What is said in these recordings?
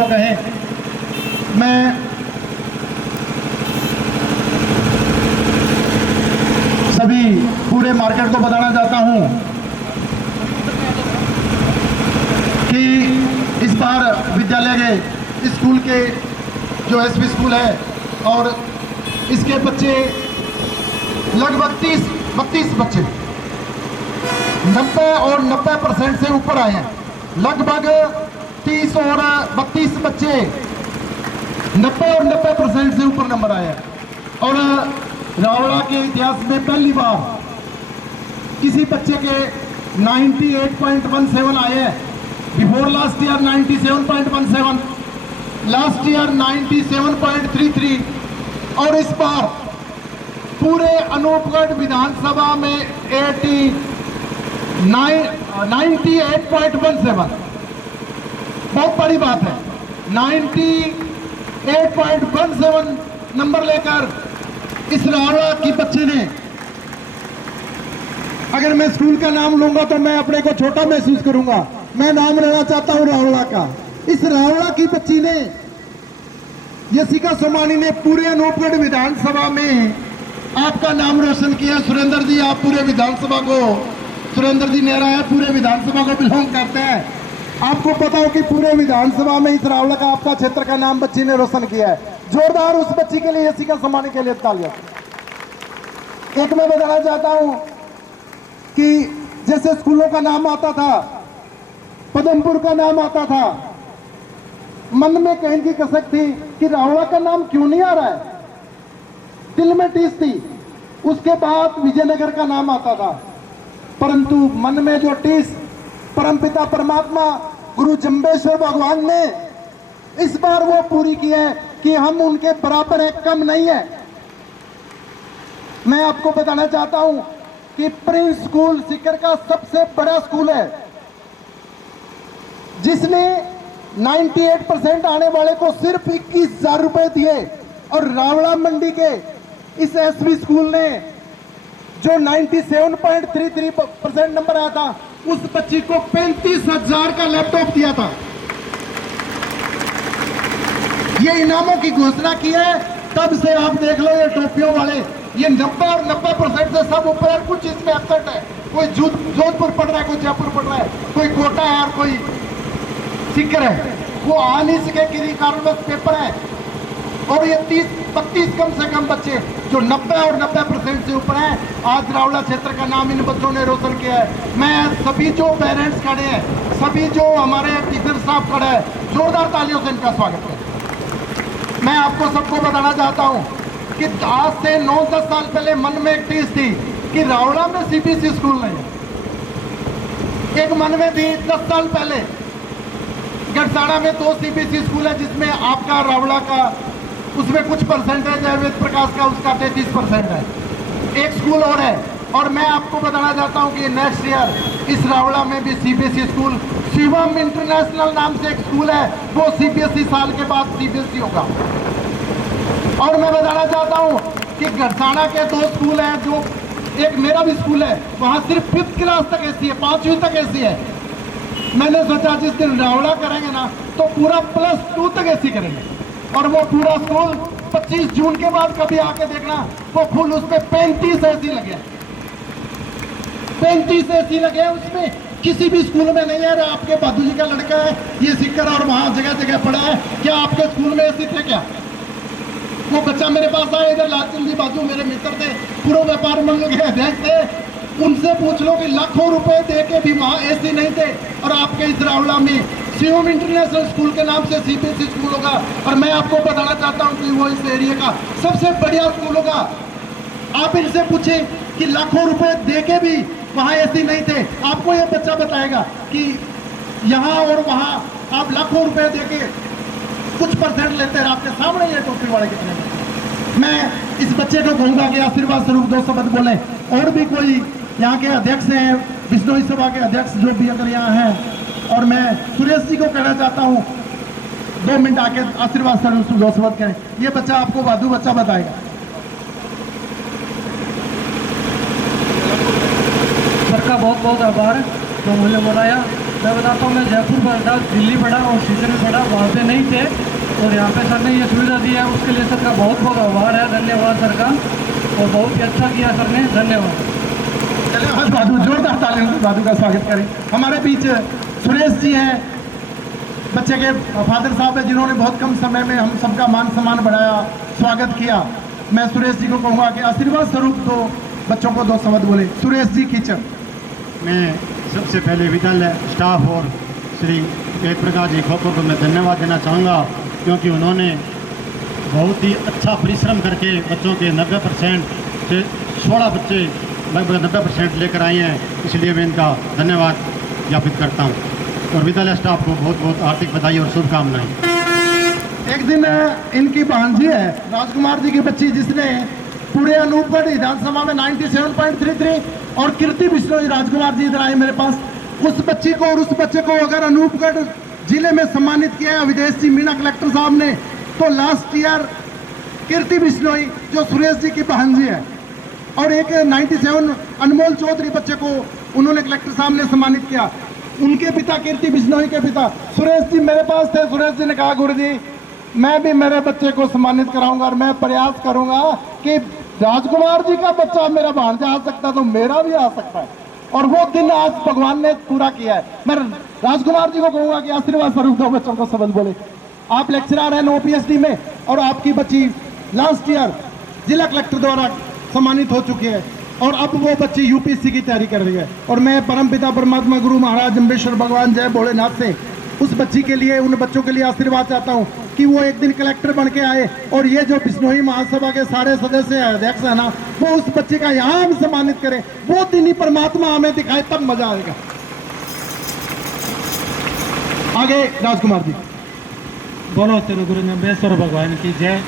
को कहें। मैं सभी पूरे मार्केट को बताना चाहता हूं कि इस बार विद्यालय के स्कूल के जो एसपी स्कूल है और इसके बच्चे लगभग 32 बच्चे 90 और 90% से ऊपर आए हैं। लगभग 30 और 32 बच्चे 90 और 90% से ऊपर नंबर आए हैं। और रावड़ा के इतिहास में पहली बार किसी बच्चे के 98.17 आए हैं। Before last year 97.17, last year 97.33 और इस बार पूरे अनूपगढ़ विधानसभा में 98.17 बहुत बड़ी बात है। 98.17 नंबर लेकर इस रावड़ा की बच्चे ने, अगर मैं स्कूल का नाम लूंगा तो मैं अपने को छोटा महसूस करूंगा। मैं नाम लेना चाहता हूं रावड़ा का। इस रावड़ा की बच्ची ने, यशिका सोमानी ने पूरे अनूपगढ़ विधानसभा में आपका नाम रोशन किया। सुरेंद्र जी, आप पूरे विधानसभा को, सुरेंद्र जी नेहरा है, पूरे विधानसभा को बिलोंग करते हैं। आपको पता हो कि पूरे विधानसभा में इस रावड़ा का, आपका क्षेत्र का नाम बच्ची ने रोशन किया है। जोरदार उस बच्ची के लिए, यशिका सोमानी के लिए तालियां। एक मैं बताना चाहता हूं कि जैसे स्कूलों का नाम आता था, पदमपुर का नाम आता था, मन में कहीं की कसक थी कि रावड़ा का नाम क्यों नहीं आ रहा है, दिल में टीस थी। उसके बाद विजयनगर का नाम आता था, परंतु मन में जो टीस परमपिता परमात्मा गुरु जम्बेश्वर भगवान ने इस बार वो पूरी की है कि हम उनके बराबर है, कम नहीं है। मैं आपको बताना चाहता हूं कि प्रिंस स्कूल सीकर का सबसे बड़ा स्कूल है, जिसने 98% आने वाले को सिर्फ 21,000 रुपए दिए। और रावड़ा मंडी के इस एसवी स्कूल ने जो 97.33% नंबर आया था, उस बच्ची को 35,000 का लैपटॉप दिया था। ये इनामों की घोषणा की है। तब से आप देख लो, ये टोपियों वाले, ये 90 और 90% से सब ऊपर है। कुछ इसमें एबसेंट है, कोई जोधपुर पढ़ रहा है, कोई जयपुर पढ़ रहा है, कोई कोटा है और कोई सीकर है। वो आ नहीं सके किसी कारणवश, पेपर है। और ये 30-32 कम से कम बच्चे जो 90 और 90% से ऊपर हैं, आज रावड़ा क्षेत्र का नाम इन बच्चों ने रोशन किया है। मैं सभी जो पेरेंट्स खड़े हैं, सभी जो हमारे टीचर साहब खड़े हैं, जोरदार तालियों से इनका स्वागत है। मैं आपको सबको बताना चाहता हूं कि आज से 9-10 साल पहले मन में एक चीज थी कि रावड़ा में सीबीएसई स्कूल नहीं है। एक मन में थी 10 साल पहले। गढ़साना में 2 सीबीएसई स्कूल है, जिसमें आपका रावड़ा का उसमें कुछ परसेंटेज है, वेद प्रकाश का उसका 33% है। एक स्कूल और है। और मैं आपको बताना चाहता हूं कि नेक्स्ट ईयर इस रावड़ा में भी सीबीएसई स्कूल, शिवम इंटरनेशनल नाम से एक स्कूल है, वो सीबीएसई साल के बाद सीबीएसई होगा। और मैं बताना चाहता हूं कि गढ़साना के 2 स्कूल हैं, जो एक मेरा भी स्कूल है, वहां सिर्फ 5th क्लास तक एसी है, 5वीं तक एसी है। मैंने सोचा जिस दिन रावड़ा करेंगे ना, तो पूरा +2 तक एसी करेंगे। और वो पूरा स्कूल 25 जून के बाद कभी आके देखना, वो फुल, उसमें 35 एसी लगे, 35 एसी लगे। उसमें किसी भी स्कूल में नहीं है। आपके बादू जी का लड़का है, ये सीकर और वहां जगह जगह पड़ा है। क्या आपके स्कूल में एसी थे क्या? वो बच्चा मेरे पास आया, इधर लालचंद जी बाजू मेरे मित्र थे, पूरा व्यापार मंडल के अध्यक्ष थे। उनसे पूछ लो कि लाखों रुपए दे के भी वहां एसी नहीं थे। और आपके इस रावड़ा में शिवम इंटरनेशनल स्कूल के नाम से सीबीएसई स्कूल होगा। और मैं आपको बताना चाहता हूं कि वो इस एरिया का सबसे बढ़िया स्कूल होगा। आप इनसे पूछें कि लाखों रुपए दे के भी वहां एसी नहीं थे, आपको ये बच्चा बताएगा कि यहाँ और वहां आप लाखों रुपए दे के कुछ परसेंट लेते हैं। आपके सामने ये टोपी वाले कितने। मैं इस बच्चे को कहूंगा कि आशीर्वाद स्वरूप 2 शब्द बोले। और भी कोई यहाँ के अध्यक्ष हैं, बिश्नोई सभा के अध्यक्ष जो भी अगर यहाँ हैं, और मैं सुरेश जी को कहना चाहता हूँ 2 मिनट आके आशीर्वाद स्वरूप 2 शब्द कहें। ये बच्चा आपको वादू बच्चा बताएगा। सर का बहुत बहुत आभार जो मुझे बुलाया। मैं बताता हूँ, मैं जयपुर पढ़ा, दिल्ली पढ़ा और सीजन में पढ़ा, वहाँ पे नहीं थे और यहाँ पे सर ने ये सुविधा दी है, उसके लिए सर का बहुत बहुत आभार है, धन्यवाद सर का। और बहुत ही अच्छा किया सर ने, धन्यवाद। धन्यवाद दादू, जोरदार तालियों से दादू का स्वागत करें। हमारे बीच सुरेश जी हैं, बच्चे के फादर साहब है, जिन्होंने बहुत कम समय में हम सबका मान सम्मान बढ़ाया, स्वागत किया। मैं सुरेश जी को कहूँगा कि आशीर्वाद स्वरूप दो बच्चों को 2 शब्द बोले। सुरेश जी कीचक। मैं सबसे पहले विद्यालय स्टाफ और श्री वेद प्रकाश जी खोखो को मैं धन्यवाद देना चाहूँगा, क्योंकि उन्होंने बहुत ही अच्छा परिश्रम करके बच्चों के 90% से 16 बच्चे लगभग 90% लेकर आए हैं, इसलिए मैं इनका धन्यवाद ज्ञापित करता हूँ। और विद्यालय स्टाफ को बहुत बहुत हार्दिक बधाई और शुभकामनाएं। एक दिन इनकी भांजी है राजकुमार जी की बच्ची, जिसने पूरे अनूपगढ़ विधानसभा में 97.33 और कीर्ति बिश्नोई, राजकुमार जी इधर आए मेरे पास, उस बच्ची को और उस बच्चे को अगर अनूपगढ़ जिले में सम्मानित किया है विदेश जी मीना कलेक्टर साहब ने, तो लास्ट ईयर कीर्ति बिश्नोई जो सुरेश जी की भांजी है और एक 97 अनमोल चौधरी बच्चे को उन्होंने कलेक्टर साहब ने सम्मानित किया। उनके पिता कीर्ति बिश्नोई के पिता सुरेश जी मेरे पास थे। सुरेश जी ने कहा, गुरु जी मैं भी मेरे बच्चे को सम्मानित कराऊंगा और मैं प्रयास करूंगा कि राजकुमार जी का बच्चा मेरा भांजा आ सकता तो मेरा भी आ सकता है, और वो दिन आज भगवान ने पूरा किया है। मैं राजकुमार जी को कहूंगा कि आशीर्वाद स्वरूप दो बच्चों को शब्द बोले। आप लेक्चरर हैं OPSD में और आपकी बच्ची लास्ट ईयर जिला कलेक्टर द्वारा सम्मानित हो चुकी है और अब वो बच्ची UPSC की तैयारी कर रही है। और मैं परमपिता परमात्मा गुरु महाराज अम्बेश्वर भगवान जय भोलेनाथ से उस बच्ची के लिए, उन बच्चों के लिए आशीर्वाद चाहता हूँ कि वो एक दिन कलेक्टर बन के आए और ये जो बिश्नोई महासभा के सारे सदस्य अध्यक्ष है ना, वो उस बच्चे का यहाँ हम सम्मानित करें। वो दिन ही परमात्मा हमें दिखाए, तब मजा आएगा। आगे राजकुमार जी। बोलो तेरे गुरु अम्बेश्वर भगवान की जय।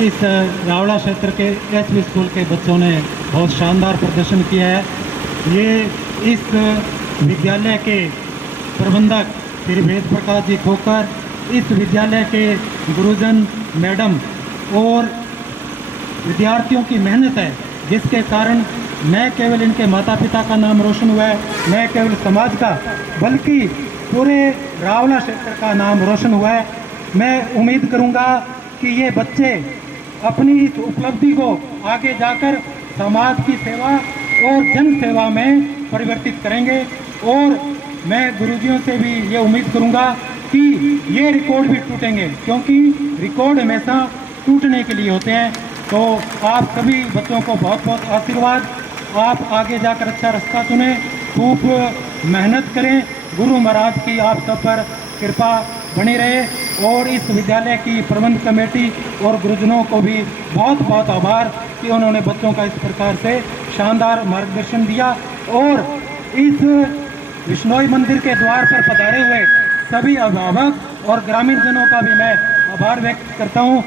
इस रावड़ा क्षेत्र के SV स्कूल के बच्चों ने बहुत शानदार प्रदर्शन किया है। ये इस विद्यालय के प्रबंधक श्री वेद प्रकाश जी खोकर, इस विद्यालय के गुरुजन मैडम और विद्यार्थियों की मेहनत है, जिसके कारण न केवल इनके माता पिता का नाम रोशन हुआ है, न केवल समाज का, बल्कि पूरे रावला क्षेत्र का नाम रोशन हुआ है। मैं उम्मीद करूंगा कि ये बच्चे अपनी इस उपलब्धि को आगे जाकर समाज की सेवा और जन सेवा में परिवर्तित करेंगे। और मैं गुरुजियों से भी ये उम्मीद करूंगा कि ये रिकॉर्ड भी टूटेंगे, क्योंकि रिकॉर्ड हमेशा टूटने के लिए होते हैं। तो आप सभी बच्चों को बहुत बहुत आशीर्वाद। आप आगे जाकर अच्छा रास्ता चुनें, खूब मेहनत करें। गुरु महाराज की आप सब पर कृपा बनी रहे। और इस विद्यालय की प्रबंध कमेटी और गुरुजनों को भी बहुत बहुत आभार कि उन्होंने बच्चों का इस प्रकार से शानदार मार्गदर्शन दिया। और इस बिश्नोई मंदिर के द्वार पर पधारे हुए सभी अभिभावक और ग्रामीण जनों का भी मैं आभार व्यक्त करता हूँ।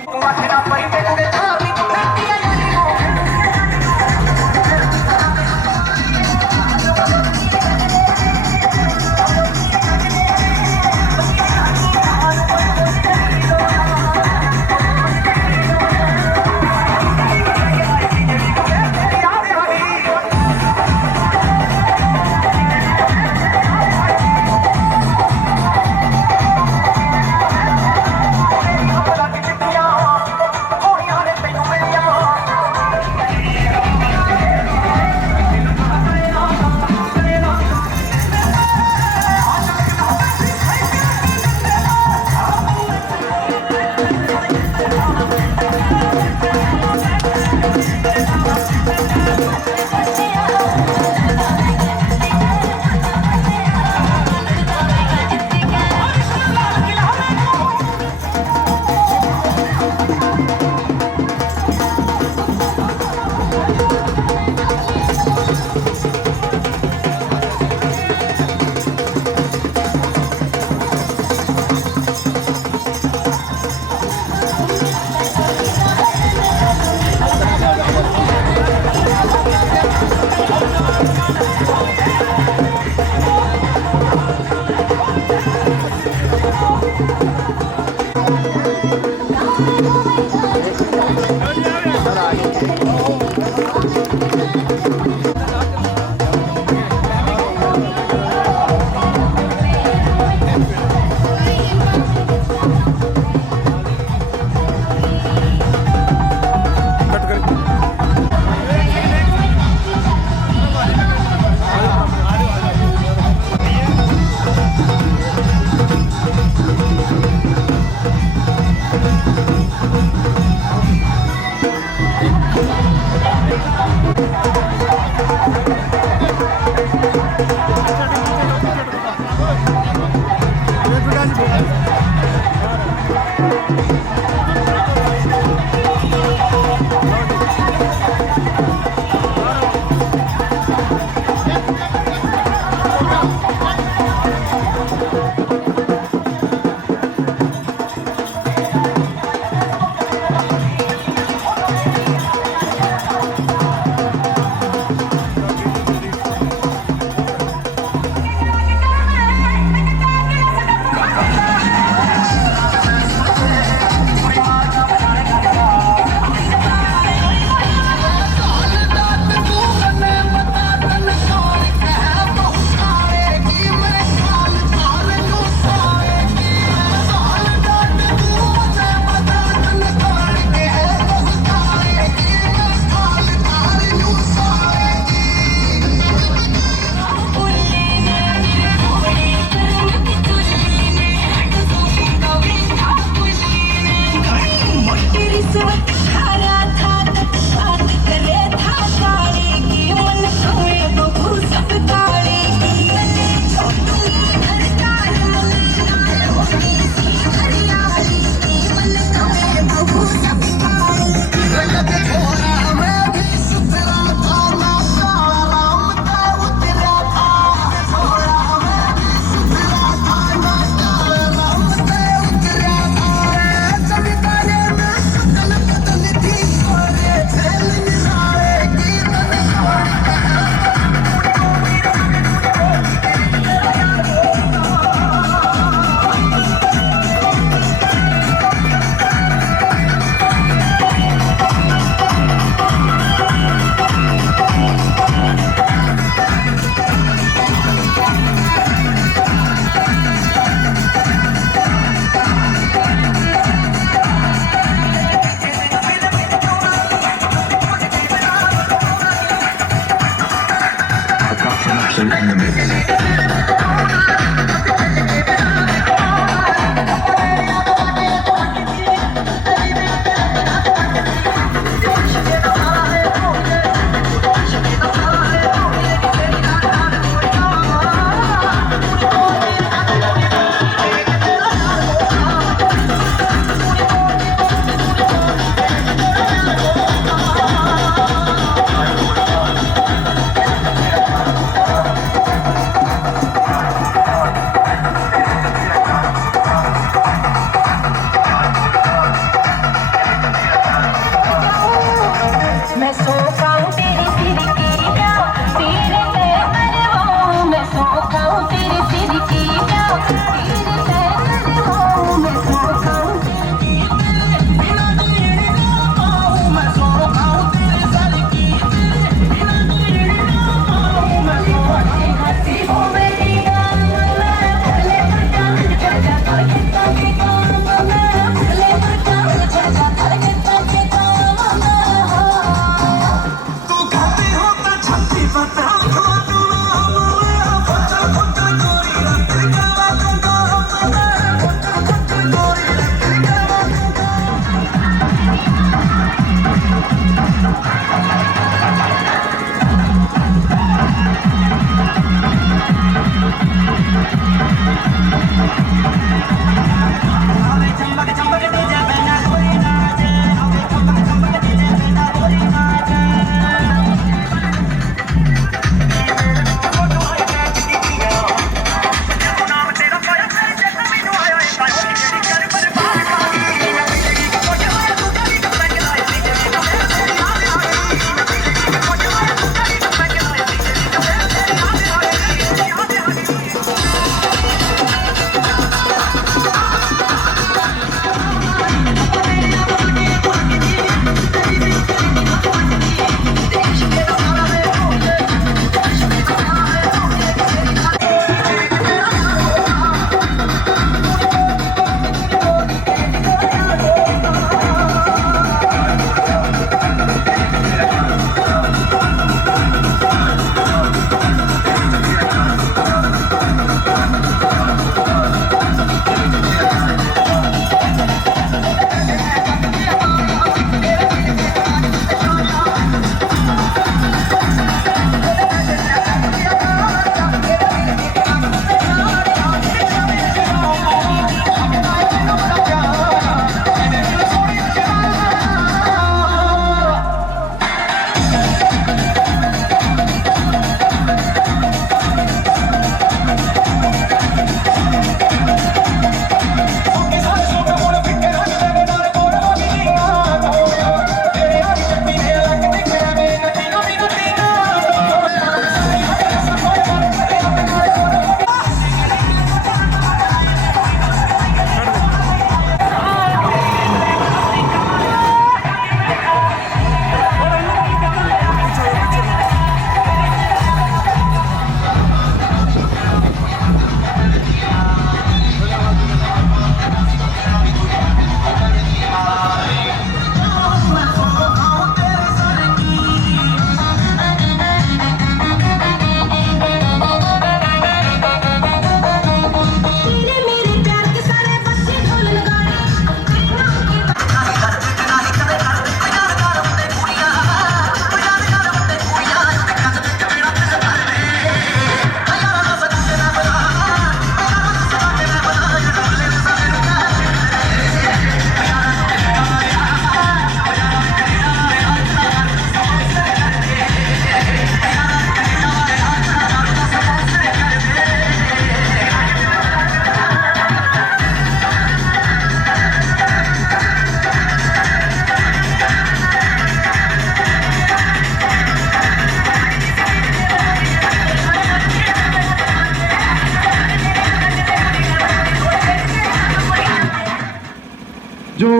जो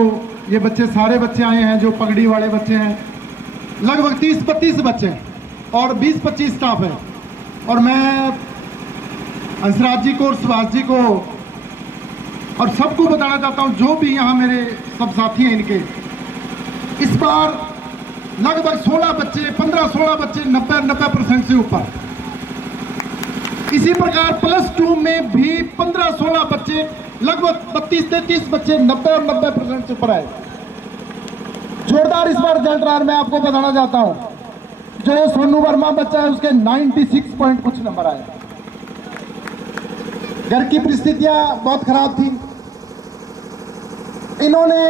ये बच्चे सारे बच्चे आए हैं, जो पगड़ी वाले बच्चे हैं, लगभग 30-32 बच्चे हैं और 20-25 स्टाफ है। और मैं हंसराज जी को और सुभाष जी को और सबको बताना चाहता हूं, जो भी यहाँ मेरे सब साथी हैं इनके, इस बार लगभग 16 बच्चे, 15-16 बच्चे 90% से ऊपर। इसी प्रकार +2 में भी 15-16 बच्चे, लगभग 32-33 बच्चे 90 और 90% से ऊपर आए। जोरदार इस बार रिजल्ट रहा। मैं आपको बताना चाहता हूं, जो सोनू वर्मा बच्चा है उसके 96 पॉइंट कुछ नंबर आए। घर की परिस्थितियां बहुत खराब थी। इन्होंने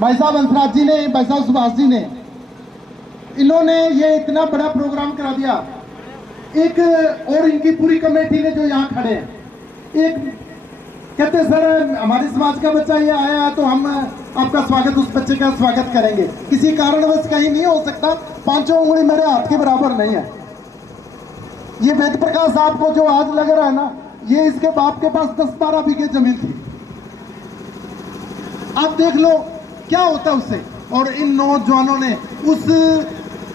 भाई साहब हंसराज जी ने, भाई साहब सुभाष जी ने, इन्होंने ये इतना बड़ा प्रोग्राम करा दिया। एक और इनकी पूरी कमेटी ने जो यहाँ खड़े हैं, एक कहते सर हमारे समाज का बच्चा ये आया है तो हम आपका स्वागत, उस बच्चे का स्वागत करेंगे। किसी कारणवश कहीं नहीं हो सकता, 5 उंगली मेरे हाथ के बराबर नहीं है। ये वेद प्रकाश साहब को जो आज लग रहा है ना, ये इसके बाप के पास 10-12 बीघे जमीन थी। आप देख लो क्या होता है उससे। और इन नौजवानों ने उस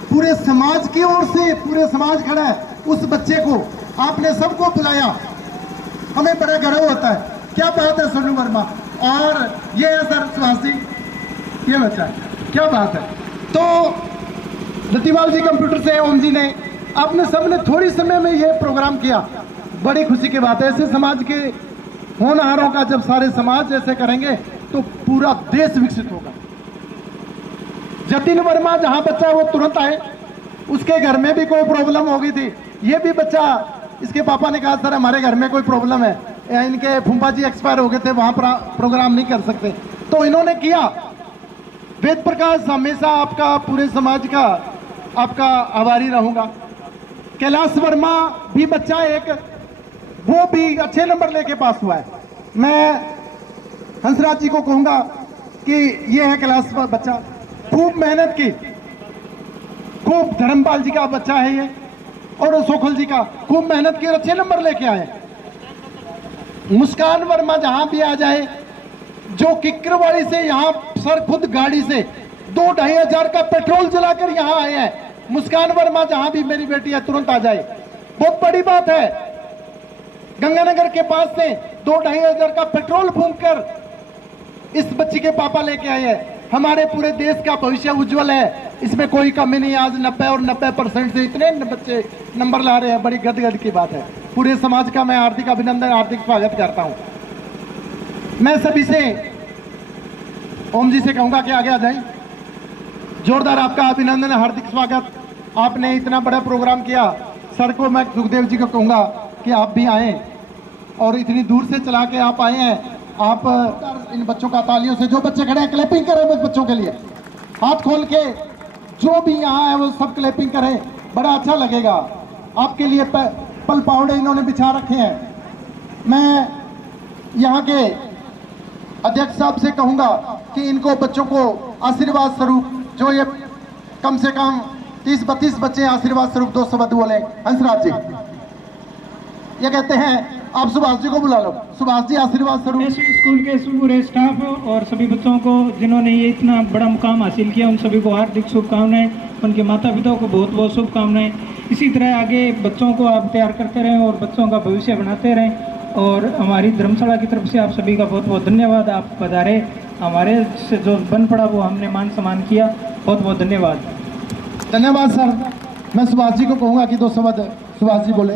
पूरे समाज की ओर से, पूरे समाज खड़ा है, उस बच्चे को आपने सबको बुलाया, हमें बड़ा गर्व होता है। क्या बात है सोनू वर्मा। और ये है सर सुभाष जी, ये बच्चा है, क्या बात है। तो लतीवाल जी कंप्यूटर से, ओम जी ने, आपने सबने थोड़ी समय में ये प्रोग्राम किया, बड़ी खुशी की बात है। ऐसे समाज के होनहारों का जब सारे समाज ऐसे करेंगे तो पूरा देश विकसित होगा। जतिन वर्मा जहां बच्चा है वो तुरंत आए। उसके घर में भी कोई प्रॉब्लम हो गई थी, ये भी बच्चा, इसके पापा ने कहा सर हमारे घर में कोई प्रॉब्लम है, या इनके फूफा जी एक्सपायर हो गए थे, वहां पर प्रोग्राम नहीं कर सकते, तो इन्होंने किया। वेद प्रकाश हमेशा आपका, पूरे समाज का आपका आभारी रहूंगा। कैलाश वर्मा भी बच्चा एक, वो भी अच्छे नंबर लेके पास हुआ है। मैं हंसराज जी को कहूंगा कि ये है कैलाश बच्चा, खूब मेहनत की, खूब, धर्मपाल जी का बच्चा है ये, और सोखल जी का, खूब मेहनत की, अच्छे नंबर लेके आए। मुस्कान वर्मा जहां भी आ जाए, जो किक्करवाड़ी से यहाँ सर खुद गाड़ी से 2-2.5 हजार का पेट्रोल जलाकर यहाँ आए हैं। मुस्कान वर्मा जहां भी मेरी बेटी है तुरंत आ जाए, बहुत बड़ी बात है। गंगानगर के पास से 2-2.5 हजार का पेट्रोल फूंक कर इस बच्ची के पापा लेके आए हैं। हमारे पूरे देश का भविष्य उज्जवल है, इसमें कोई कमी नहीं। आज 90 और 90% से इतने बच्चे नंबर ला रहे हैं, बड़ी गदगद की बात है। पूरे समाज का मैं हार्दिक अभिनंदन, हार्दिक स्वागत करता हूं। मैं सभी से, ओम जी से कहूंगा कि आगे आ जाएं। जोरदार आपका अभिनंदन, हार्दिक स्वागत। आपने इतना बड़ा प्रोग्राम किया। सर को मैं, सुखदेव जी को कहूंगा कि आप भी आए, और इतनी दूर से चला के आप आए हैं। आप इन बच्चों का तालियों से, जो बच्चे खड़े हैं क्लैपिंग करें बस बच्चों के लिए, हाथ खोल के, जो भी यहाँ है वो सब क्लैपिंग करें, बड़ा अच्छा लगेगा। आपके लिए पल पावड़े इन्होंने बिछा रखे हैं। मैं यहाँ के अध्यक्ष साहब से कहूँगा कि इनको बच्चों को आशीर्वाद स्वरूप, जो ये कम से कम 30-32 बच्चे आशीर्वाद स्वरूप 2 शब्द बोले। हंसराज जी ये कहते हैं, आप सुभाष जी को बुला लो। सुभाष जी आशीर्वाद स्वरूप। स्कूल के पूरे स्टाफ और सभी बच्चों को जिन्होंने ये इतना बड़ा मुकाम हासिल किया, उन सभी को हार्दिक शुभकामनाएं। उनके माता पिता को बहुत बहुत शुभकामनाएं। इसी तरह आगे बच्चों को आप तैयार करते रहें और बच्चों का भविष्य बनाते रहें। और हमारी धर्मशाला की तरफ से आप सभी का बहुत बहुत धन्यवाद। आप पधारे, हमारे से जो बन पड़ा वो हमने मान सम्मान किया। बहुत बहुत धन्यवाद। धन्यवाद सर। मैं सुभाष जी को कहूँगा कि 2 शब्द सुभाष जी बोले।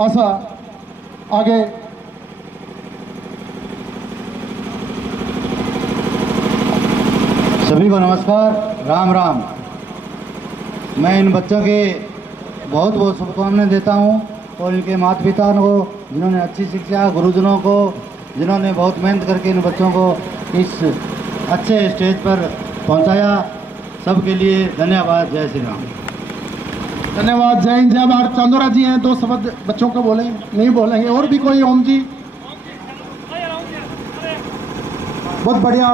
आशा आगे सभी को नमस्कार, राम राम। मैं इन बच्चों के बहुत बहुत शुभकामनाएं देता हूं, और इनके माता पिता को, जिन्होंने अच्छी शिक्षा, गुरुजनों को, जिन्होंने बहुत मेहनत करके इन बच्चों को इस अच्छे स्टेज पर पहुंचाया, सबके लिए धन्यवाद। जय श्री राम। धन्यवाद। जय हिंद, जय भारत। चंदोरा जी हैं, 2 शब्द बच्चों को बोले, नहीं बोलेंगे। और भी कोई? ओम जी, बहुत बढ़िया।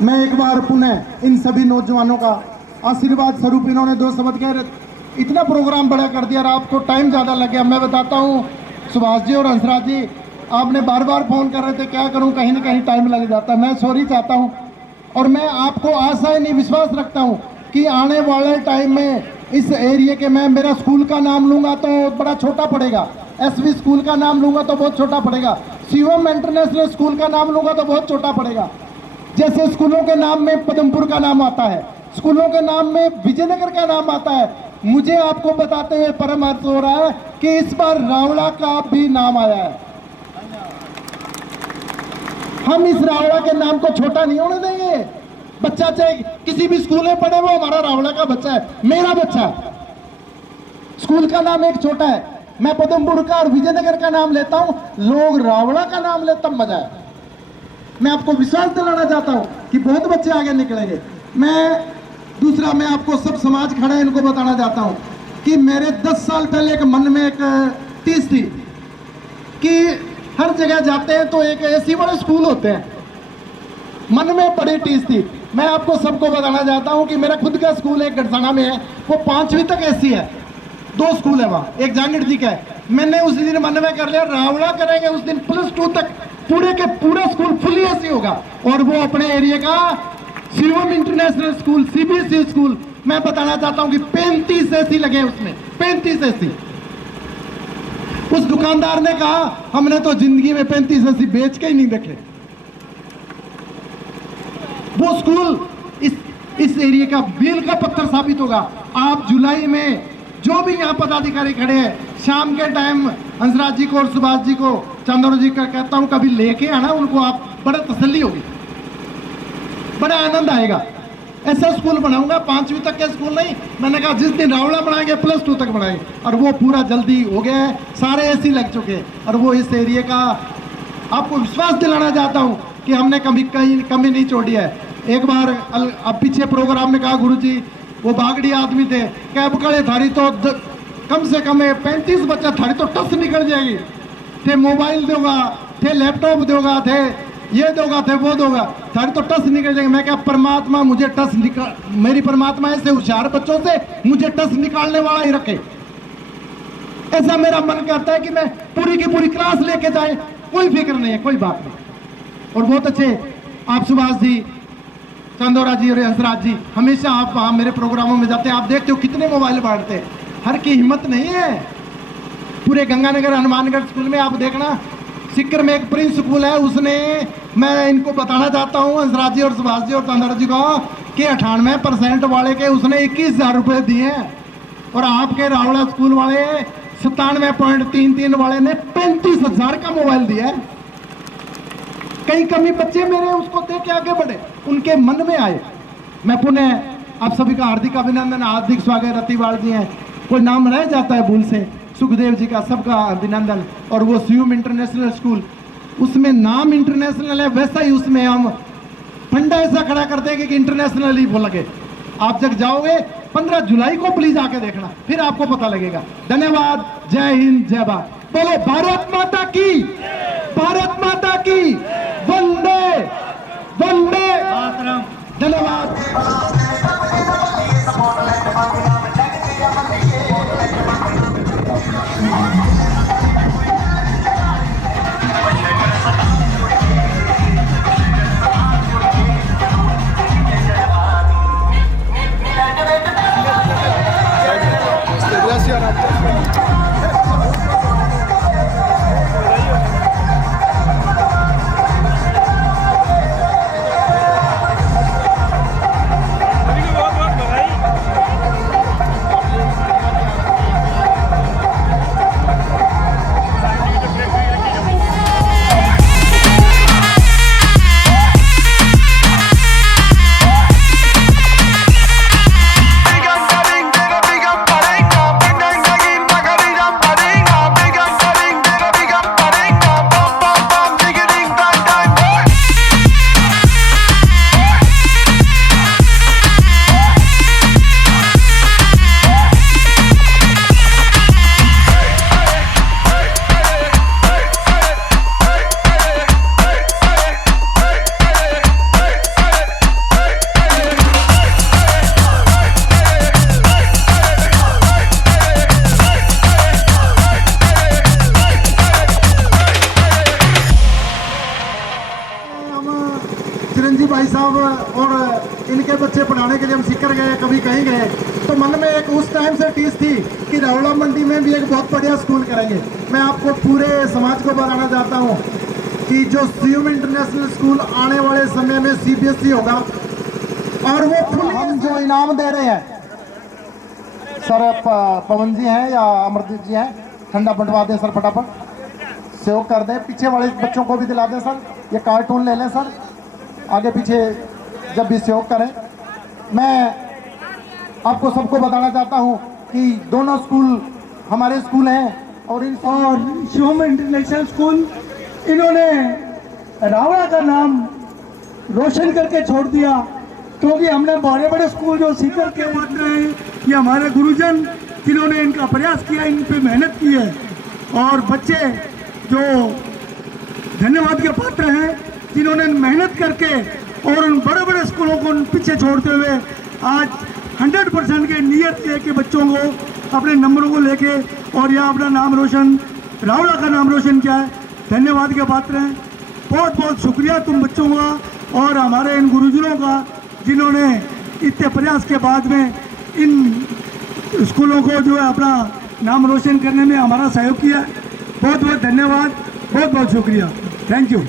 मैं एक बार पुनः इन सभी नौजवानों का आशीर्वाद स्वरूप, इन्होंने 2 शब्द कह, इतना प्रोग्राम बड़ा कर दिया और आपको टाइम ज़्यादा लग गया। मैं बताता हूँ सुभाष जी और हंसराज जी, आपने बार बार फ़ोन कर रहे थे, क्या करूं, कहीं ना कहीं टाइम लग जाता है। मैं सॉरी चाहता हूं और मैं आपको आशा नहीं विश्वास रखता हूं कि आने वाले टाइम में इस एरिया के, मैं मेरा स्कूल का नाम लूँगा तो बड़ा छोटा पड़ेगा, एसवी स्कूल का नाम लूँगा तो बहुत छोटा पड़ेगा, शिवम इंटरनेशनल स्कूल का नाम लूँगा तो बहुत छोटा पड़ेगा। जैसे स्कूलों के नाम में पदमपुर का नाम आता है, स्कूलों के नाम में विजयनगर का नाम आता है, मुझे आपको बताते हुए परम हर्ष हो रहा है कि इस बार रावड़ा का भी नाम आया है। हम इस रावड़ा के नाम को छोटा नहीं होने देंगे। बच्चा चाहे किसी भी स्कूल में पढ़े, वो हमारा रावड़ा का बच्चा है, मेरा बच्चा है। स्कूल का नाम एक छोटा है, मैं पदमपुर का और विजयनगर का नाम लेता हूं, लोग रावड़ा का नाम ले तब मजा है। मैं आपको विश्वास दिलाना चाहता हूं कि बहुत बच्चे आगे निकलेंगे। दूसरा मैं आपको सब समाज खड़ा है इनको बताना चाहता हूं कि मेरे 10 साल पहले एक मन में एक टीस थी कि हर जगह जाते हैं तो एक एसी वाले स्कूल होते हैं, मन में बड़ी टीस थी। मैं आपको सबको बताना चाहता हूं कि मेरा खुद का स्कूल एक गढ़साना में है, वो 5वीं तक एसी है, 2 स्कूल है वहाँ, एक जहांगीर जी का है। मैंने उस दिन मन में कर लिया रावड़ा करेंगे, उस दिन +2 तक पूरे के पूरा स्कूल फुली एसी होगा। और वो अपने एरिया का Shivam international school, CBSE school, मैं बताना चाहता हूं कि 35 एसी लगे उसमें, 35 एसी। उस दुकानदार ने कहा हमने तो जिंदगी में 35 एसी बेच के ही नहीं देखे। वो स्कूल इस एरिया का मील का पत्थर साबित होगा। आप जुलाई में जो भी यहाँ पदाधिकारी खड़े हैं, शाम के टाइम हंसराज जी को और सुभाष जी को, चंद्र जी का कहता हूं कभी लेके आना उनको, आप बड़ा तसल्ली होगी, बड़ा आनंद आएगा। ऐसा स्कूल बनाऊंगा, 5वीं तक का स्कूल नहीं, मैंने कहा जिस दिन रावड़ा बनाएंगे +2 तक बनाएंगे। और वो पूरा जल्दी हो गया है, सारे एसी लग चुके हैं। और वो इस एरिया का आपको विश्वास दिलाना चाहता हूं कि हमने कभी कहीं कमी नहीं छोड़ी है। एक बार अब पीछे प्रोग्राम में कहा गुरुजी वो बागड़ी आदमी थे, कैब कड़े थारी तो कम से कम 35 बच्चा थारी तो टस निकल जाएगी, थे मोबाइल दोगा, थे लैपटॉप दोगा, थे ये दोगा, थे वो दोगा, थारी तो टस निकल जाएगी। मैं क्या परमात्मा मुझे टस निकाल, मेरी परमात्मा ऐसे होशियार बच्चों से मुझे टस निकालने वाला ही रखे। ऐसा मेरा मन करता है कि मैं पूरी की पूरी क्लास लेके जाए, कोई फिक्र नहीं है, कोई बात नहीं। और बहुत अच्छे आप सुभाष जी, चंदोरा जी और हंसराज जी, हमेशा आप वहाँ मेरे प्रोग्रामों में जाते हैं, आप देखते हो कितने मोबाइल बांटते हैं। हर की हिम्मत नहीं है। पूरे गंगानगर हनुमानगढ़ स्कूल में आप देखना, सिक्कर में एक प्रिंस स्कूल है, उसने, मैं इनको बताना चाहता हूँ हंसराज जी और सुभाष जी और चंदोरा जी को कि 98% वाले के उसने 21,000 रुपये दिए हैं। और आपके रावड़ा स्कूल वाले 97.33 वाले ने 35,000 का मोबाइल दिया है। कई कमी बच्चे मेरे उसको देख के आगे बढ़े, उनके मन में आए। मैं पुनः आप सभी का हार्दिक अभिनंदन, हार्दिक स्वागत। रतिवाल जी हैं, कोई नाम रह जाता है भूल से, सुखदेव जी का, सबका अभिनंदन। और वो शिवम इंटरनेशनल स्कूल, उसमें नाम इंटरनेशनल है, वैसा ही उसमें हम फंडा ऐसा खड़ा कर देंगे कि इंटरनेशनल ही बोल लगे। आप जब जाओगे 15 जुलाई को प्लीज आके देखना, फिर आपको पता लगेगा। धन्यवाद, जय हिंद, जय भारत। बोलो भारत माता की, भारत माता की, वंदे वंदे मातरम। धन्यवाद। साहब और इनके बच्चे पढ़ाने के लिए हम सीकर गए, कभी कहीं गए, तो मन में एक उस टाइम से टीस थी कि रावला मंडी में भी एक बहुत बढ़िया स्कूल करेंगे। मैं आपको पूरे समाज को बताना चाहता हूँ कि जो सीएम इंटरनेशनल स्कूल आने वाले समय में सीबीएसई होगा और वो फुल। हम जो इनाम दे रहे हैं सर, पवन जी हैं या अमरजीत जी हैं, ठंडा बंटवा दें सर, फटाफट सहयोग कर दें, पीछे वाले बच्चों को भी दिला दें सर, ये कार्टून ले लें सर, आगे पीछे जब भी सहयोग करें। मैं आपको सबको बताना चाहता हूं कि दोनों स्कूल हमारे स्कूल हैं और इन शिवम इंटरनेशनल स्कूल, इन्होंने रावड़ा का नाम रोशन करके छोड़ दिया, क्योंकि हमने बड़े बड़े स्कूल जो सीकर के बात रहे हैं, ये हमारे गुरुजन जिन्होंने इनका प्रयास किया, इन पे मेहनत की है, और बच्चे जो धन्यवाद के पात्र हैं जिन्होंने मेहनत करके और उन बड़े बड़े स्कूलों को पीछे छोड़ते हुए आज 100% के नियत लेके बच्चों को अपने नंबरों को लेके और यहाँ अपना नाम रोशन, रावड़ा का नाम रोशन किया है। धन्यवाद के पात्र हैं। बहुत बहुत शुक्रिया तुम बच्चों का और हमारे इन गुरुजनों का जिन्होंने इतने प्रयास के बाद में इन स्कूलों को जो है अपना नाम रोशन करने में हमारा सहयोग किया। बहुत बहुत धन्यवाद, बहुत बहुत शुक्रिया, थैंक यू।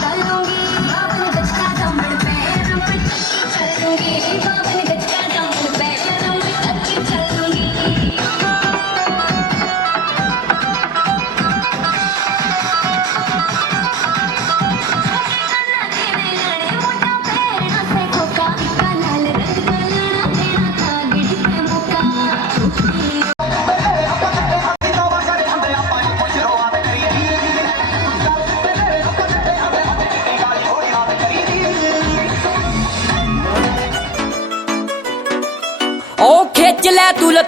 डालूंगी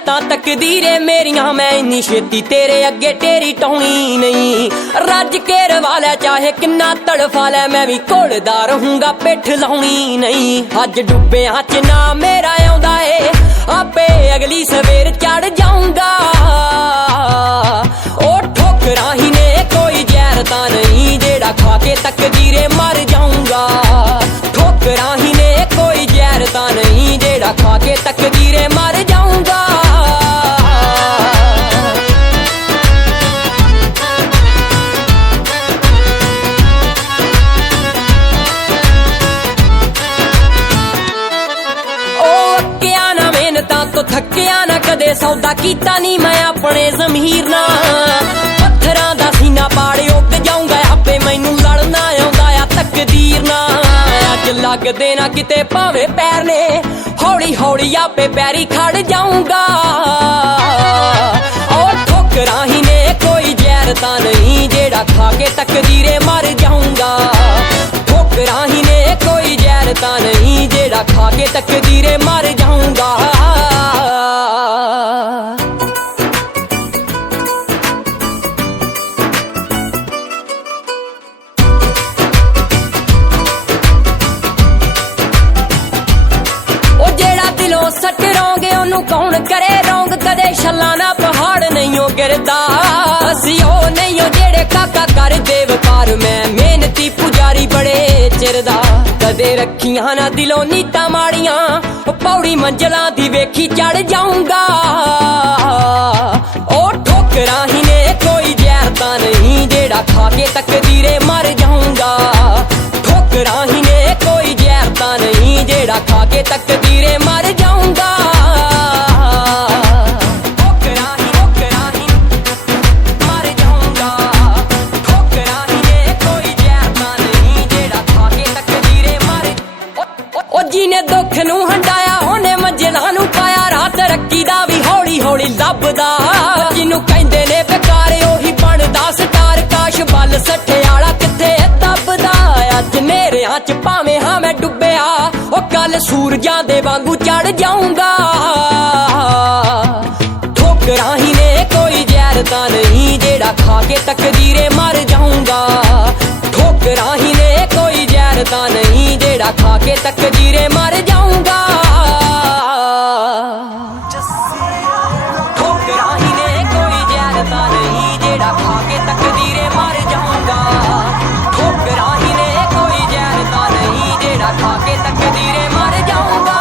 तां तकदीरे मेरियां मैं इन्नी छेती तेरे अगे टेरी टौनी नहीं रज के रवा लै चाहे किन्ना तड़फा लै मैं भी घोलदा रहूंगा पिठ लाउनी नहीं अज डुब्बियां च ना मेरा आउंदा ए आपे अगली सवेर चढ़ जाऊंगा ओ ठोकरां ही ने कोई जहर तां नहीं जेड़ा खा के तकदीरे मर जाऊंगा ठोकरां ही ने कोई जहर तां नहीं जेड़ा खा के तकदीरे मर जाऊंगा तो थकिया ना कदे सौदा कीता नहीं मैं अपने जमीर ना पत्थरां दा सीना पाड़े उग जाऊंगा आपे मैनू लड़ना आउंदा आ तकदीर ना अज लगदे ना किते भावे पैर ने हौली हौली आपे पैरी खड़ जाऊंगा और ठोकरां ही ने कोई जहर तां नहीं जेड़ा खा के तकदीरे मर जाऊंगा ठोकरां ही ने कोई जहर तां नहीं जेड़ा खा के तकदीरे मर जाऊंगा सट रोंगे ओनू कौन करे रोंग कदे छल्ला ना पहाड़ नहीं हो गिरदा असी ओ नहीं हो जेड़े काका कर देवकार मैं मेहनती पुजारी बड़े चिरदा कदे रखियां ना दिलों नीता माड़ियां पौड़ी मंजिलां दी वेखी चढ़ जाऊंगा ओ ठोकरां ही ने कोई जहर तां नहीं जेड़ा खा के तकदीरे मर जाऊंगा ठोकरां ही ने कोई जहर तां नहीं जेड़ा खा के तकदीरे मर जाऊंगा ठोकरां ही मर जाऊंगा ठोकरां ही ने कोई जहर तां नहीं जेड़ा खा के तकदीरे मर ओ जिने दुख नू हंडाया ओने मंजिलां नू पाया राह तरक्की दा भी हौली हौली लभदा जिन्नू कहंदे ने बेकार ओही बनदा स्टार काश बल सट्ठे आला किथे दबदा अज नेरियां च भावें हां मैं डुब्बिया ओ कल सूरजां दे वांगू चढ़ जाऊंगा ठोकरां ही ने कोई जहर तां नहीं जेड़ा खा के तकदीरे मर जाऊंगा ठोकरां ही ने कोई जहर तां नहीं जेड़ा खा के तकदीरे मर जाऊंगा ठोकरां ही ने कोई जहर तां नहीं जेड़ा खा के तकदीरे मर जाऊंगा ठोकरां ही ने कोई जहर तां नहीं जेड़ा खा के तकदीरे मर जाऊंगा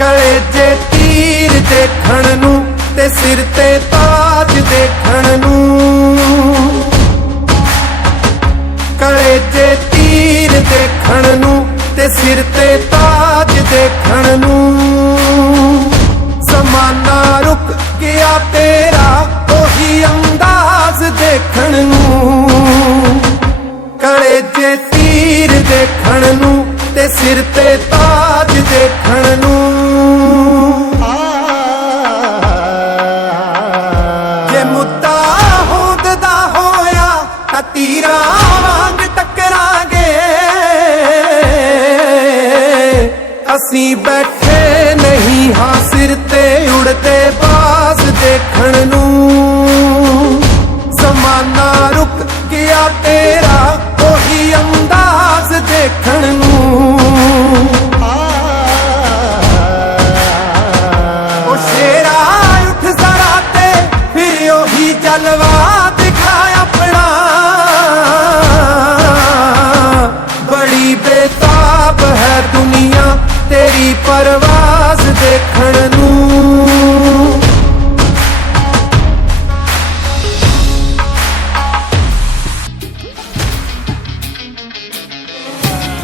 कलेजे तीर देखण नू ते सिर ते ताज देखण नू, कलेजे तीर देखण नू ते सिर ते ताज देखण नू। ज़माना रुक गया तेरा ओही अंदाज देखण नू, कलेजे तीर देखण नू ते सिर ते ताज देखण नू। जे मुद्दा होंदा होया तां तीरां वांग टकरांगे, असीं बैठे नहीं हां सिर ते उड़दे बाज देखण नू। ज़माना रुक गया तेरा ओही अंदाज देखण नू। ओ शेरा उठ जरा ते फिर ओही जलवा दिखा अपना, बड़ी बेताब है दुनिया तेरी परवाज देखण नू।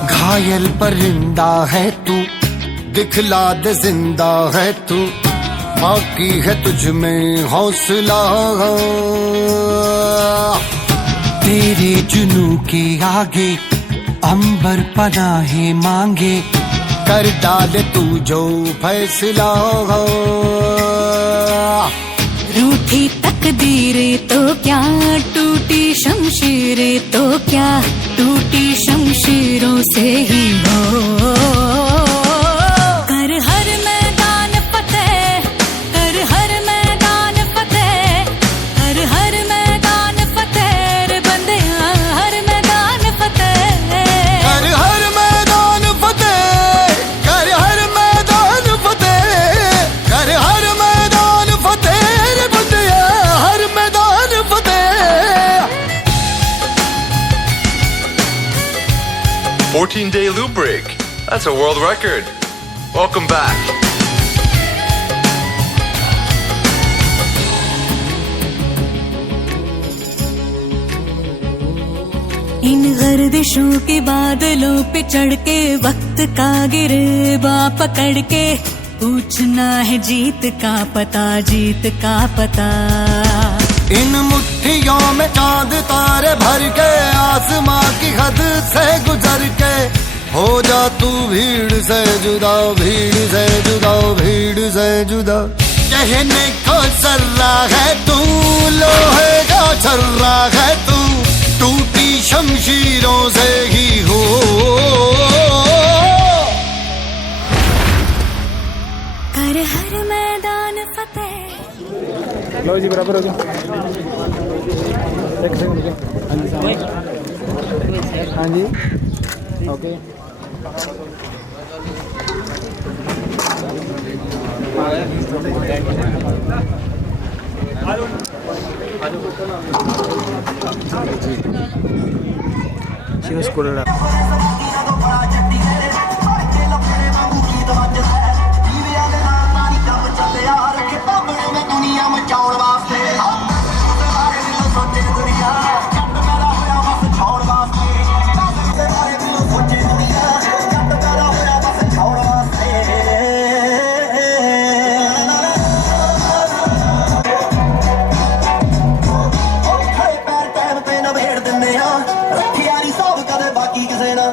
घायल परिंदा है तू, दिखला दे जिंदा है तू, बाकी है तुझ में हौसला। तेरे जुनू के आगे अंबर पनाहे मांगे, कर डाले तू जो फैसला। रूठी तकदीरें तो क्या, टूटी शमशीरें तो क्या, टूटी शमशीरों से ही हो। कर हर मैदान फतेह, कर हर मैदान फतेह, कर हर मैदान फतेह रे बंदिया, हर मैदान फतेह। कर हर मैदान फतेह, कर हर मैदान फतेह, कर हर मैदान फतेह रे बंदिया, हर मैदान फतेह। 14-day loop break. That's a world record. Welcome back. इन गर्दिशों के बादलों पे चढ़ के वक्त का गिरबा पकड़ के, पूछना है जीत का पता, जीत का पता। इन मुट्ठियों में चांद तारे भर के, आसमां की हद से गुजर के, हो जा तू भीड़ से जुदा, भीड़ से जुदा, भीड़ से जुदा। कहने को सर्रा है तू, लोहे का छर्रा है तू, टूटी शमशीरों से ही हो। कर हर मैदान फतेह। लो जी बराबर हो गया। एक सेकंड। हाँ जी ओके। शिव स्कूल ਰੱਖਿਆ ਨੀ ਸਭ ਕਦੇ ਬਾਕੀ ਕਿਸੇ ਨਾਲ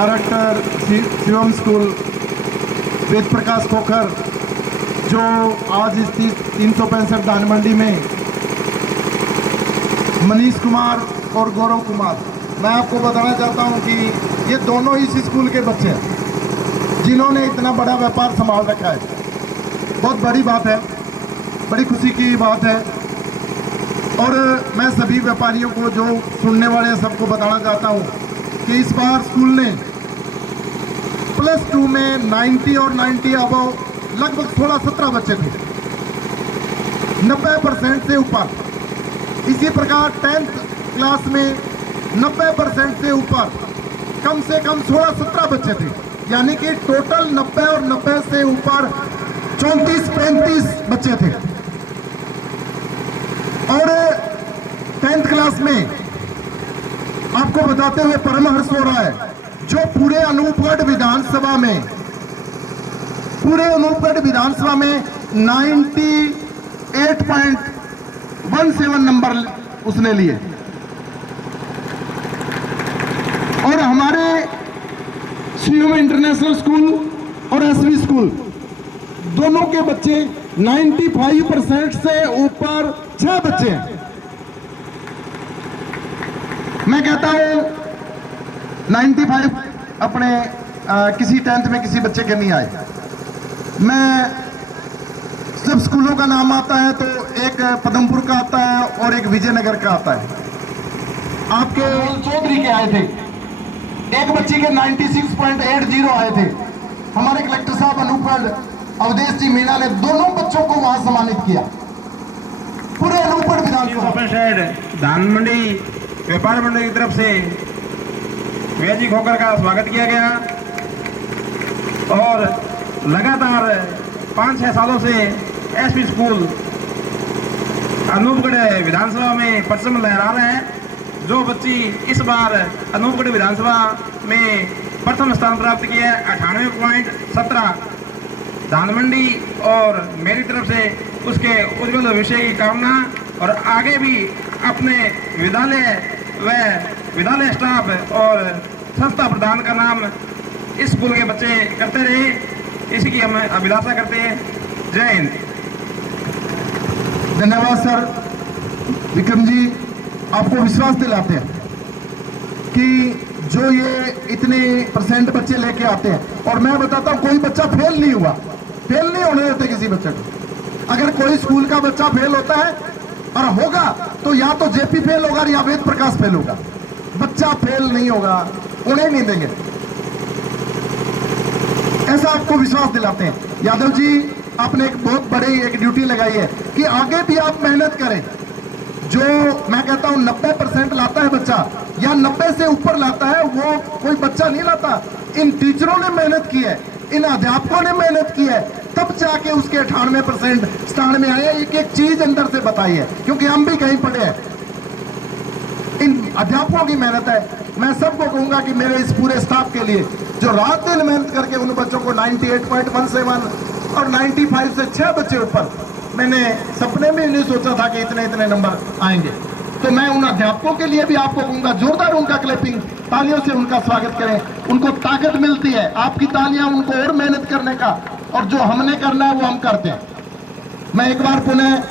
डायरेक्टर शिवम स्कूल वेद प्रकाश खोखर, जो आज इस 365 दान मंडी में मनीष कुमार और गौरव कुमार, मैं आपको बताना चाहता हूं कि ये दोनों इस स्कूल के बच्चे हैं जिन्होंने इतना बड़ा व्यापार संभाल रखा है। बहुत बड़ी बात है, बड़ी खुशी की बात है। और मैं सभी व्यापारियों को, जो सुनने वाले हैं, सबको बताना चाहता हूं कि इस बार स्कूल ने +2 में 90 और 90 अबव लगभग 16-17 बच्चे थे, 90% से ऊपर। इसी प्रकार 10th क्लास में 90% से ऊपर कम से कम 16-17 बच्चे थे, यानी कि टोटल 90 और 90 से ऊपर 34-35 बच्चे थे। और 10th क्लास में आपको बताते हुए परम हर्ष हो रहा है, जो पूरे अनूपगढ़ विधानसभा में 98.17 नंबर उसने लिए। और हमारे सीएम इंटरनेशनल स्कूल और एसवी स्कूल दोनों के बच्चे 95% से ऊपर 6 बच्चे हैं। मैं कहता हूं 95 अपने किसी 10th में किसी बच्चे के नहीं आए। मैं जब स्कूलों का नाम आता है तो एक पदमपुर का आता है और एक विजयनगर का आता है। आपके चौधरी के आए थे, एक बच्चे के 96.80 आए थे। हमारे कलेक्टर साहब अनूपगढ़ अवधेश जी मीणा ने दोनों बच्चों को वहां सम्मानित किया। पूरे अनूपगढ़ विधानसभा शहर धान मंडी व्यापार मंडल की तरफ से वेजी खोकर का स्वागत किया गया और लगातार 5-6 सालों से एसपी स्कूल अनूपगढ़ विधानसभा में परचम लहरा रहे हैं। जो बच्ची इस बार अनूपगढ़ विधानसभा में प्रथम स्थान प्राप्त किया है 98.17 धान मंडी, और मेरी तरफ से उसके उज्जवल भविष्य की कामना, और आगे भी अपने विद्यालय व विद्यालय स्टाफ और संस्था प्रधान का नाम इस स्कूल के बच्चे करते रहे, इसकी हम अभिलाषा करते हैं। जय हिंद। धन्यवाद सर। विक्रम जी आपको विश्वास दिलाते हैं कि जो ये इतने % बच्चे लेके आते हैं, और मैं बताता हूं कोई बच्चा फेल नहीं हुआ, फेल नहीं होने देते किसी बच्चे को। अगर कोई स्कूल का बच्चा फेल होता है और होगा तो या तो जेपी फेल होगा या वेद प्रकाश फेल होगा, बच्चा फेल नहीं होगा, उन्हें नहीं देंगे। ऐसा आपको विश्वास दिलाते हैं। यादव जी आपने एक बहुत बड़ी एक ड्यूटी लगाई है कि आगे भी आप मेहनत करें। जो मैं कहता हूं 90% लाता है बच्चा या 90 से ऊपर लाता है, वो कोई बच्चा नहीं लाता। इन टीचरों ने मेहनत की है, इन अध्यापकों ने मेहनत की है, तब जाके उसके 98% स्थान में आए। एक एक चीज अंदर से बताई है, क्योंकि हम भी कहीं पढ़े हैं। इन अध्यापकों की मेहनत है। मैं सबको कहूंगा कि मेरे इस पूरे स्टाफ के लिए जो रात दिन मेहनत करके उन बच्चों को 98.17 और 95 से 6 बच्चे ऊपर, मैंने सपने में नहीं सोचा था कि इतने इतने नंबर आएंगे। तो मैं उन अध्यापकों के लिए भी आपको कहूंगा, जोरदार उनका क्लैपिंग, तालियों से उनका स्वागत करें। उनको ताकत मिलती है, आपकी तालियां उनको और मेहनत करने का, और जो हमने करना है वो हम करते हैं। मैं एक बार पुनः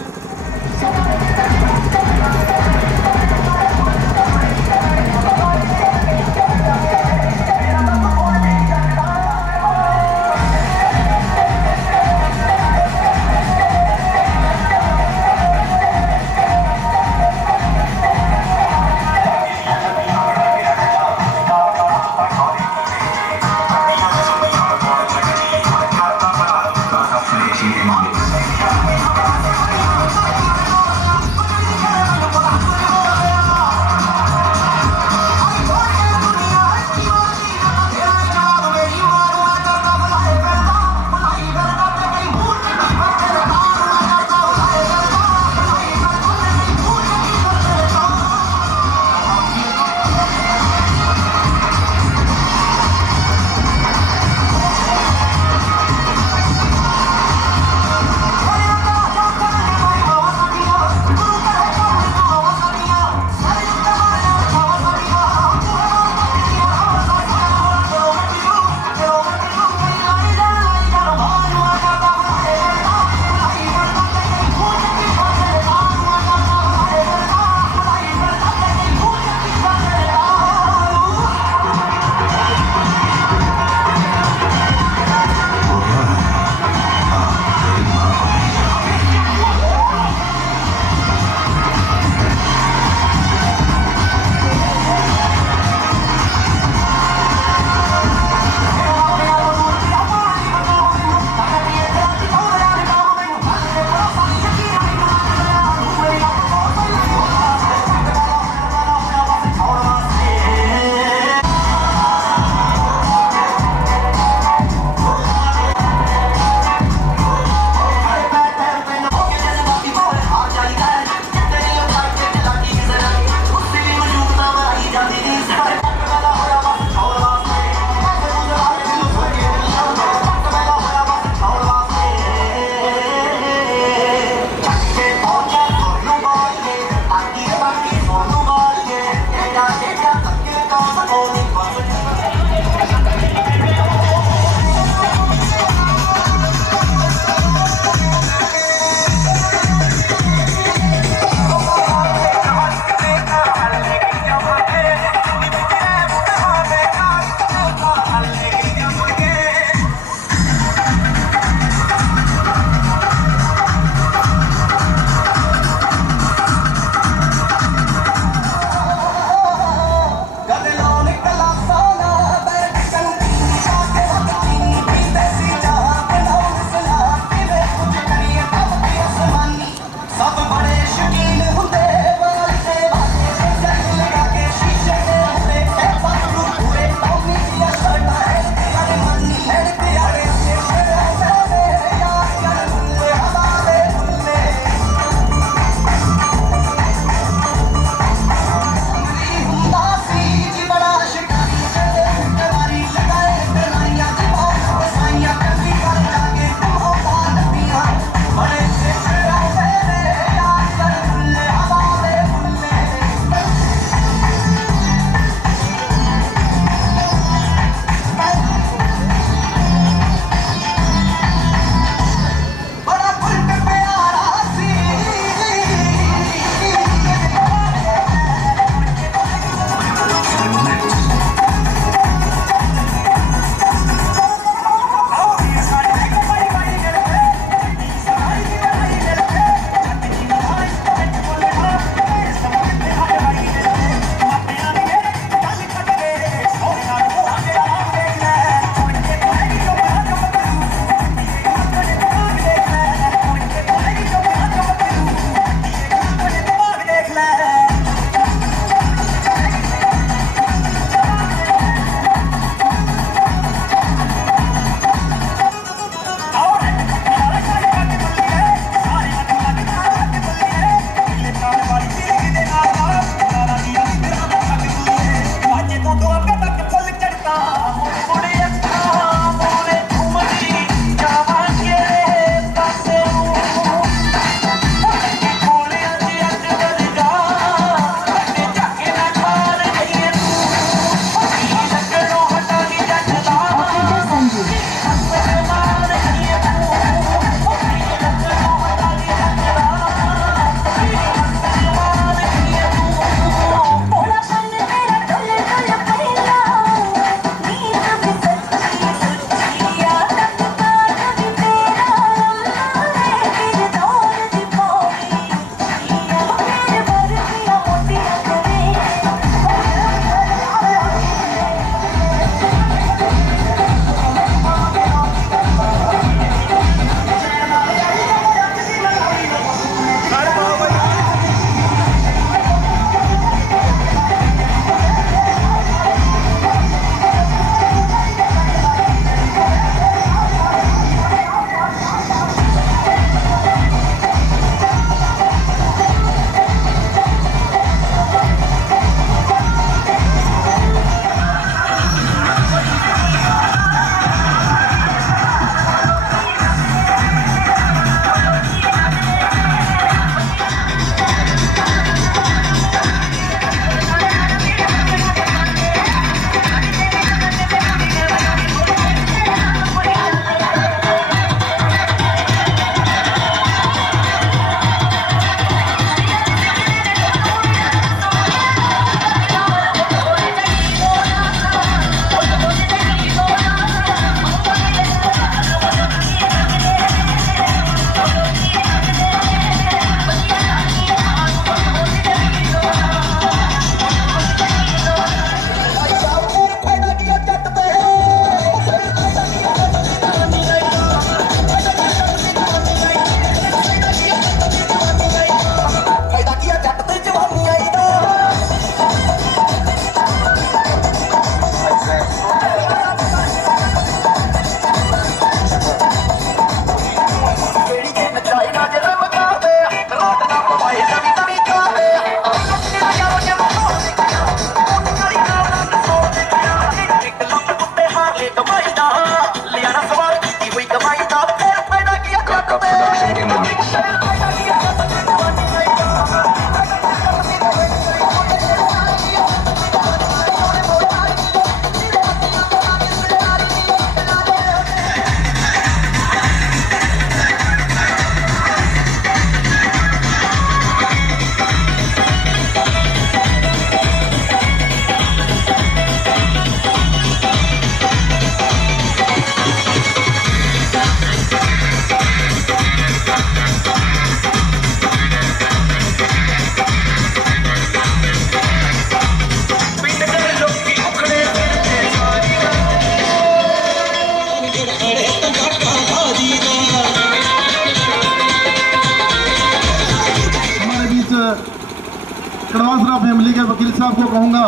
कड़वासरा फैमिली के वकील साहब को कहूंगा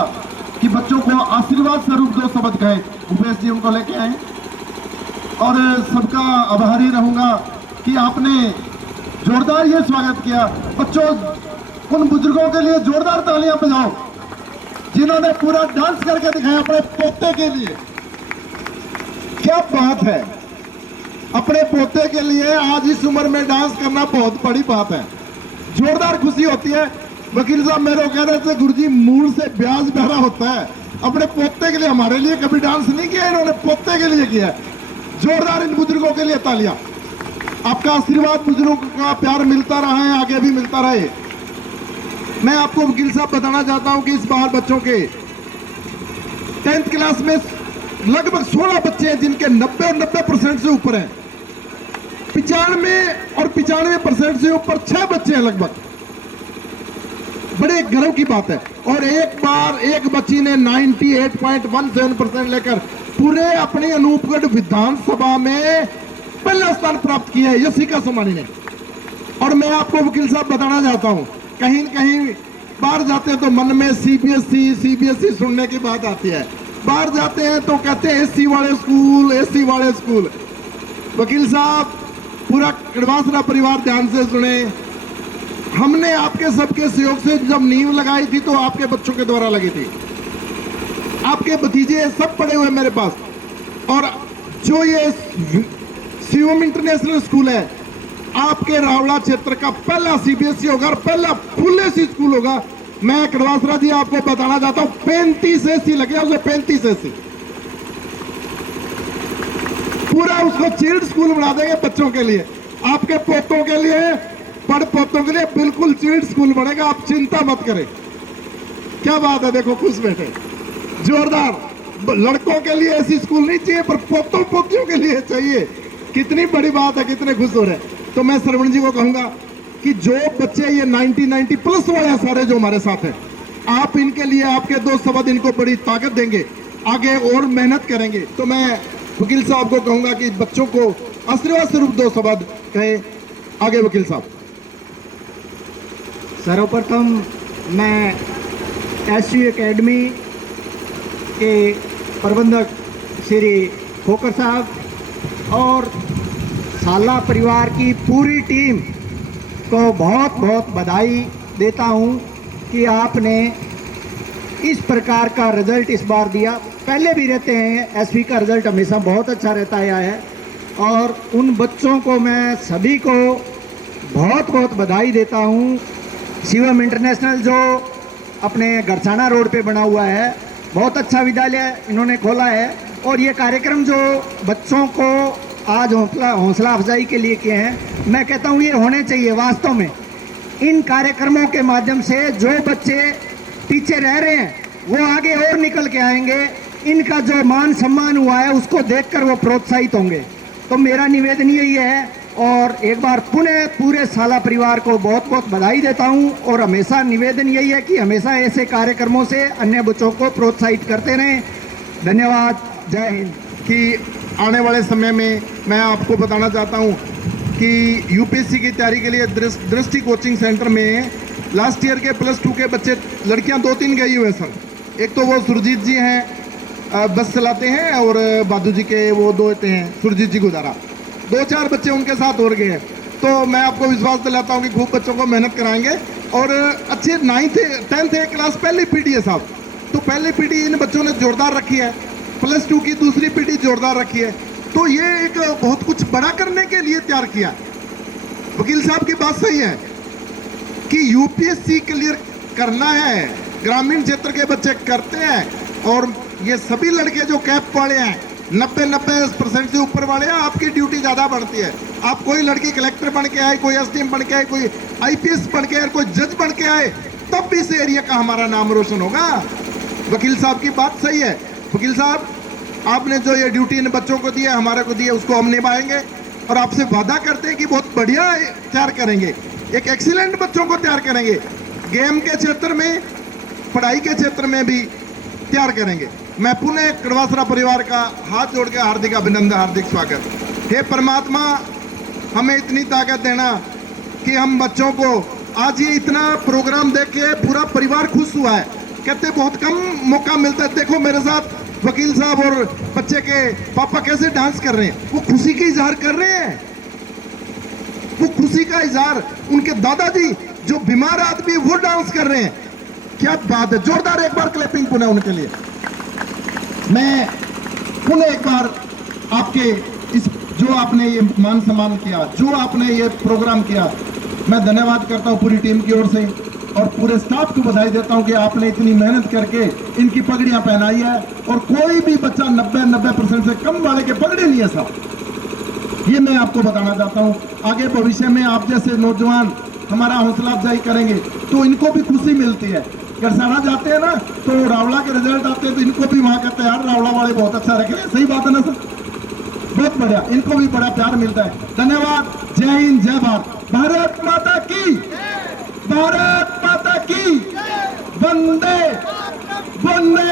कि बच्चों को आशीर्वाद स्वरूप 2 शब्द कहे। भूपेश जी उनको लेके आए और सबका आभारी रहूंगा कि आपने जोरदार ये स्वागत किया। बच्चों, उन बुजुर्गों के लिए जोरदार तालियां बजाओ जिन्होंने पूरा डांस करके दिखाया अपने पोते के लिए। क्या बात है, अपने पोते के लिए आज इस उम्र में डांस करना बहुत बड़ी बात है, जोरदार खुशी होती है। वकील साहब मेरे को कह रहे थे गुरुजी मूड से ब्याज बहरा होता है, अपने पोते के लिए, हमारे लिए कभी डांस नहीं किया इन्होंने, पोते के लिए किया। जोरदार इन बुजुर्गों के लिए तालियां। आपका आशीर्वाद, बुजुर्गों का प्यार मिलता रहा है, आगे भी मिलता रहे। मैं आपको वकील साहब बताना चाहता हूं कि इस बार बच्चों के 10th क्लास में लगभग 16 बच्चे हैं जिनके 90% से ऊपर हैं। 95% से ऊपर 6 बच्चे हैं लगभग। बड़े गर्व की बात है। और एक बार एक बच्ची ने 98.17% लेकर पूरे अपनी अनूपगढ़ विधानसभा में पहला स्थान प्राप्त किया है, यशिका सोमानी ने। और मैं आपको वकील साहब बताना चाहता हूं, कहीं कहीं बाहर जाते हैं तो मन में सीबीएसई सुनने की बात आती है। बाहर जाते हैं तो कहते हैं एससी वाले स्कूल। वकील साहब, पूरा कड़वासरा परिवार ध्यान से सुने। हमने आपके सबके सहयोग से जब नींव लगाई थी तो आपके बच्चों के द्वारा लगी थी। आपके भतीजे सब पढ़े हुए मेरे पास। और जो ये शिवम इंटरनेशनल स्कूल है, आपके रावला क्षेत्र का पहला सीबीएसई होगा और पहला फुल एसी स्कूल होगा। मैं कड़वासरा जी आपको बताना चाहता हूं, 35 एसी लगे, उसे 35 एसी पूरा उसको चिल्ड स्कूल बना देंगे बच्चों के लिए। आपके पोतों के लिए, पढ़ पोतों के लिए बिल्कुल चिल्ड स्कूल बनेगा, आप चिंता मत करें। क्या बात है, देखो खुश बैठे, जोरदार। लड़कों के लिए ऐसी स्कूल नहीं चाहिए पर पोतों पोतियों के लिए चाहिए। कितनी बड़ी बात है, कितने खुश हो रहे हैं। तो मैं श्रवण जी को कहूंगा कि जो बच्चे ये 90 प्लस वाले हैं सारे जो हमारे साथ हैं, आप इनके लिए आपके 2 शब्द इनको बड़ी ताकत देंगे, आगे और मेहनत करेंगे। तो मैं वकील साहब को कहूंगा कि बच्चों को आशीर्वाद स्वरूप 2 शब्द कहे। आगे वकील साहब। सर्वप्रथम मैं एसवी एकेडमी के प्रबंधक श्री खोकर साहब और साला परिवार की पूरी टीम को बहुत बहुत बधाई देता हूं कि आपने इस प्रकार का रिजल्ट इस बार दिया। पहले भी रहते हैं, एसवी का रिजल्ट हमेशा बहुत अच्छा रहता है। और उन बच्चों को मैं सभी को बहुत बहुत बधाई देता हूं। शिवम इंटरनेशनल जो अपने गरसाना रोड पे बना हुआ है, बहुत अच्छा विद्यालय इन्होंने खोला है। और ये कार्यक्रम जो बच्चों को आज हौसला अफजाई के लिए किए हैं, मैं कहता हूँ ये होने चाहिए। वास्तव में इन कार्यक्रमों के माध्यम से जो बच्चे पीछे रह रहे हैं वो आगे और निकल के आएंगे। इनका जो मान सम्मान हुआ है उसको देखकर वो प्रोत्साहित होंगे। तो मेरा निवेदन यही है और एक बार पुनः पूरे साला परिवार को बहुत बहुत बधाई देता हूं। और हमेशा निवेदन यही है कि हमेशा ऐसे कार्यक्रमों से अन्य बच्चों को प्रोत्साहित करते रहें। धन्यवाद, जय हिंद। कि आने वाले समय में मैं आपको बताना चाहता हूं कि यूपीएससी की तैयारी के लिए दृष्टि कोचिंग सेंटर में लास्ट ईयर के +2 के बच्चे, लड़कियां 2-3 गई हुए सर। एक तो वो सुरजीत जी हैं, बस चलाते हैं, और बादू जी के वो 2 हैं, सुरजीत जी गुजारा। 2-4 बच्चे उनके साथ और गए हैं। तो मैं आपको विश्वास दिलाता हूं कि खूब बच्चों को मेहनत कराएंगे और अच्छे 10th क्लास पहली पीढ़ी है साहब। तो पहली पीढ़ी इन बच्चों ने जोरदार रखी है, +2 की दूसरी पीढ़ी जोरदार रखी है। तो ये एक बहुत कुछ बड़ा करने के लिए तैयार किया। वकील साहब की बात सही है कि यूपीएससी क्लियर करना है, ग्रामीण क्षेत्र के बच्चे करते हैं। और ये सभी लड़के जो कैप वाले हैं, 90% से ऊपर वाले हैं, आपकी ड्यूटी ज़्यादा बढ़ती है। आप कोई लड़की कलेक्टर बन के आए, कोई एसडीएम बन के आए, कोई आईपीएस बन के आए, कोई जज बन के आए, तब भी इस एरिया का हमारा नाम रोशन होगा। वकील साहब की बात सही है। वकील साहब, आपने जो ये ड्यूटी इन बच्चों को दी है, हमारे को दी है, उसको हम निभाएंगे और आपसे वादा करते हैं कि बहुत बढ़िया तैयार करेंगे, एक एक्सीलेंट बच्चों को तैयार करेंगे। गेम के क्षेत्र में, पढ़ाई के क्षेत्र में भी तैयार करेंगे। मैं पुनः कड़वासरा परिवार का हाथ जोड़ के हार्दिक अभिनंदन, हार्दिक स्वागत। हे परमात्मा, हमें इतनी ताकत देना कि हम बच्चों को आज ये इतना प्रोग्राम देख के पूरा परिवार खुश हुआ है। कहते बहुत कम मौका मिलता है। देखो मेरे साथ वकील साहब और बच्चे के पापा कैसे डांस कर रहे हैं, वो खुशी का इजहार कर रहे हैं, वो खुशी का इजहार। उनके दादाजी जो बीमार आदमी वो डांस कर रहे हैं। क्या बात है, जोरदार एक बार क्लैपिंग पुनः उनके लिए। मैं पुनः एक बार आपके इस जो आपने ये मान सम्मान किया, जो आपने ये प्रोग्राम किया, मैं धन्यवाद करता हूं पूरी टीम की ओर से और पूरे स्टाफ को बधाई देता हूं कि आपने इतनी मेहनत करके इनकी पगड़ियां पहनाई है। और कोई भी बच्चा 90% से कम वाले के पगड़ी नहीं है साहब, ये मैं आपको बताना चाहता हूं। आगे भविष्य में आप जैसे नौजवान हमारा हौसला अफजाई करेंगे तो इनको भी खुशी मिलती है। गरसाना जाते हैं ना तो रावला के रिजल्ट आते हैं तो इनको भी वहां कहते हैं यार रावला वाले बहुत अच्छा रखे। सही बात है ना सर, बहुत बढ़िया, इनको भी बड़ा प्यार मिलता है। धन्यवाद, जय हिंद, जय भारत, भारत माता की, भारत माता की, वंदे वंदे